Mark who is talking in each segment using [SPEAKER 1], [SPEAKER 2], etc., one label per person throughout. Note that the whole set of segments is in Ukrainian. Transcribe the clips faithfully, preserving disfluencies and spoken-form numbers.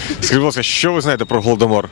[SPEAKER 1] Скажіть, будь ласка, що ви знаєте про Голодомор?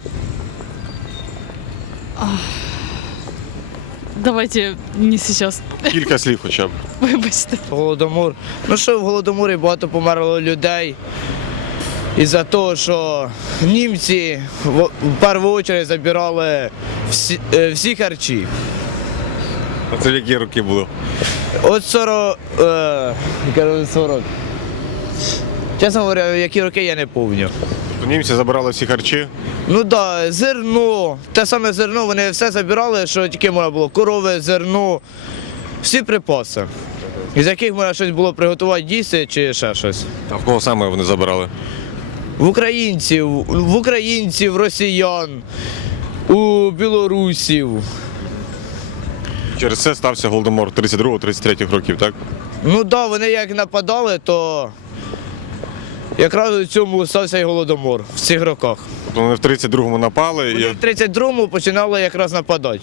[SPEAKER 2] Давайте не сейчас.
[SPEAKER 1] Кілька слів хоча б.
[SPEAKER 2] Вибачте.
[SPEAKER 3] Голодомор. Ну що в Голодоморі багато померло людей. Із-за того, що німці в в першу чергу забирали всі, е, всі харчі.
[SPEAKER 1] А це в які роки було?
[SPEAKER 3] От сорок, е, кажу, сорок. Чесно говоря, в які роки я не пам'ятаю.
[SPEAKER 1] Тобто німці забирали всі харчі.
[SPEAKER 3] Ну так, да, зерно, те саме зерно, вони все забирали, що тільки можна було. Корови, зерно, всі припаси. Із яких можна щось було приготувати їсти чи ще щось.
[SPEAKER 1] А в кого саме вони забирали?
[SPEAKER 3] В українців, в українців, росіян, у білорусів.
[SPEAKER 1] Через це стався Голодомор тридцять другого тридцять третього років, так?
[SPEAKER 3] Ну так, да, вони як нападали, то якраз у цьому стався і Голодомор в цих роках.
[SPEAKER 1] Тобто вони в тридцять другому напали
[SPEAKER 3] Вони
[SPEAKER 1] і
[SPEAKER 3] в тридцять другому починали якраз нападати.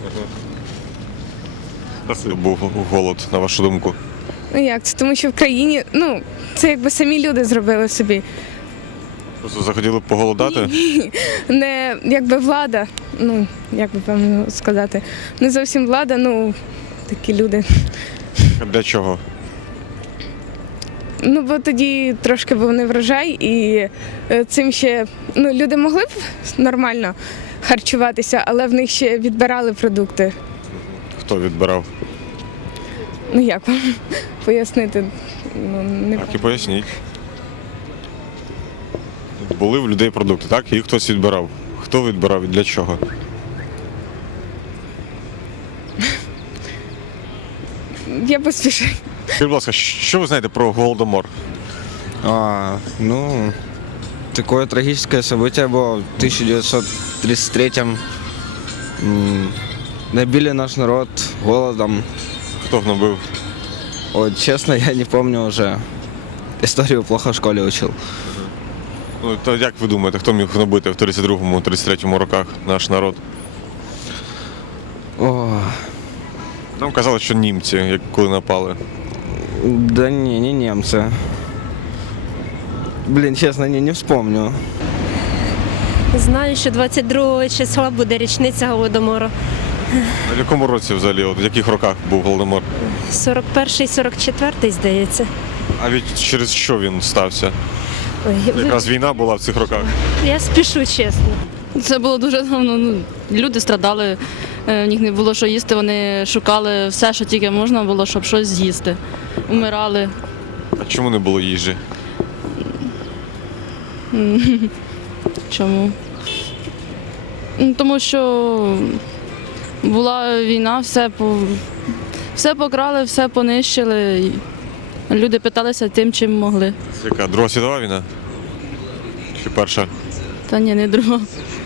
[SPEAKER 1] був голод, на вашу думку.
[SPEAKER 4] Ну як це? Тому що в країні, ну, це якби самі люди зробили собі.
[SPEAKER 1] Просто захотіли поголодати?
[SPEAKER 4] Не якби влада, ну, як би певно сказати, не зовсім влада, ну, такі люди.
[SPEAKER 1] Для чого?
[SPEAKER 4] Ну, бо тоді трошки був не врожай і е, цим ще, ну, люди могли б нормально харчуватися, але в них ще відбирали продукти.
[SPEAKER 1] Хто відбирав?
[SPEAKER 4] Ну, як вам пояснити? Ну, не
[SPEAKER 1] Так і поясніть. Були в людей продукти, так? І їх хтось відбирав. Хто відбирав і для чого?
[SPEAKER 4] Я поспішаю.
[SPEAKER 1] Скажіть, будь ласка, що ви знаєте про Голодомор?
[SPEAKER 5] А, ну, такое трагическое событие было в тысяча девятьсот тридцать третьем. М, Набили наш народ голодом.
[SPEAKER 1] Хто гнобив?
[SPEAKER 5] Вот, честно, я не помню уже. Историю плохо в школе учил.
[SPEAKER 1] Ну, то як ви думаєте, хто міг гнобити в тридцять другому тридцять третьому роках наш народ?
[SPEAKER 5] О,
[SPEAKER 1] Нам казали, що німці, як коли напали.
[SPEAKER 5] да не, не немцы. Блин, честно, не, не вспомню.
[SPEAKER 6] Знаю, що двадцять другого числа буде річниця Голодомору.
[SPEAKER 1] А в якому році взагалі, от в яких роках був Голодомор?
[SPEAKER 6] сорок перший сорок четвертий, здається.
[SPEAKER 1] А від через що він стався?
[SPEAKER 6] Ой, ви-
[SPEAKER 1] Якраз війна була в цих роках.
[SPEAKER 6] я спішу, чесно.
[SPEAKER 2] Це було дуже давно. Ну, люди страдали, е, в них не було що їсти, вони шукали все, що тільки можна було, щоб щось з'їсти. Умирали.
[SPEAKER 1] А чому не було їжі?
[SPEAKER 2] Чому? Ну, тому що була війна, все, по... все покрали, все понищили. і Люди питалися тим, чим могли.
[SPEAKER 1] Це яка? Друга світова війна? Чи перша?
[SPEAKER 2] Та ні, не друга.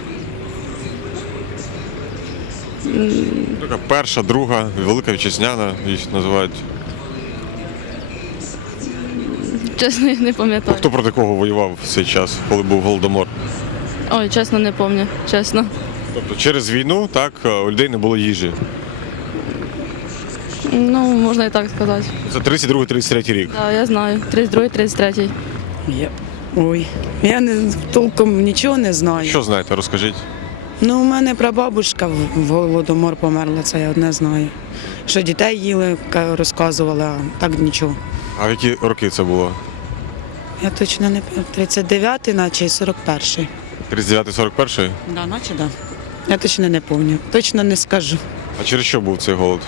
[SPEAKER 1] Така перша, друга, Велика Вітчизняна, їх називають.
[SPEAKER 2] Чесно, я не пам'ятаю.
[SPEAKER 1] Хто проти кого воював в цей час, коли був Голодомор?
[SPEAKER 2] Ой, чесно, не пам'ятаю, чесно.
[SPEAKER 1] Тобто через війну, так, у людей не було їжі.
[SPEAKER 2] Ну, можна і так сказати.
[SPEAKER 1] Це тридцять другий тридцять третій рік.
[SPEAKER 2] Так, я знаю. тридцять другий тридцять третій.
[SPEAKER 7] Я... Ой, я не, толком нічого не знаю.
[SPEAKER 1] Що знаєте, розкажіть.
[SPEAKER 7] Ну, у мене прабабушка в в Голодомор померла, це я одне знаю. Що дітей їли, ка- розказувала, а так нічого.
[SPEAKER 1] А в які роки це було?
[SPEAKER 7] Я точно не пам'ятаю. тридцять дев'ятий, наче і сорок перший.
[SPEAKER 1] тридцять дев'ятий сорок перший?
[SPEAKER 7] Да, наче да. Я точно не пам'ятаю. Точно не скажу.
[SPEAKER 1] А через що був цей голод?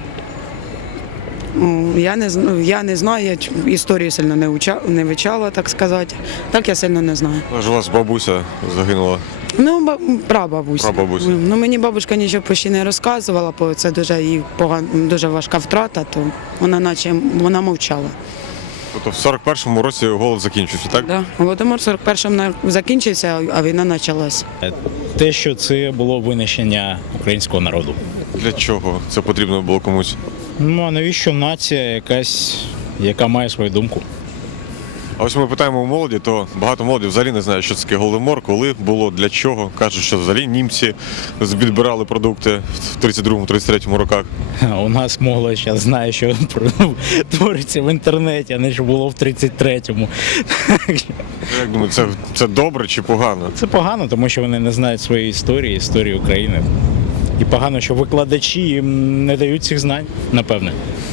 [SPEAKER 7] О, Я не, зн- я не знаю, я ч- історію сильно не, уча, не вивчала, так сказати. Так я сильно не знаю.
[SPEAKER 1] Ну, ж у вас бабуся загинула.
[SPEAKER 7] Ну, ба- прабабуся.
[SPEAKER 1] Прабабуся.
[SPEAKER 7] Ну, мені бабушка нічого почти не розказувала, бо це дуже, їй поган, дуже важка втрата, то вона наче вона мовчала.
[SPEAKER 1] Тобто в сорок першому році голод закінчився, так?
[SPEAKER 7] Да. Голодомор в сорок першому на- закінчився, а війна почалась.
[SPEAKER 8] Те, що це було винищення українського народу.
[SPEAKER 1] Для чого це потрібно було комусь?
[SPEAKER 8] Ну а навіщо нація якась, яка має свою думку?
[SPEAKER 1] А ось ми питаємо у молоді, то багато молоді взагалі не знає, що це таке голодомор, коли було, для чого. Кажуть, що взагалі німці відбирали продукти в тридцять другому тридцять третьому роках.
[SPEAKER 8] А у нас молодь зараз знає, що твориться в інтернеті, а не що було в тридцять третьому.
[SPEAKER 1] Як думаю, це, це добре чи погано?
[SPEAKER 8] Це погано, тому що вони не знають своєї історії, історії України. І погано, що викладачі їм не дають цих знань, напевне.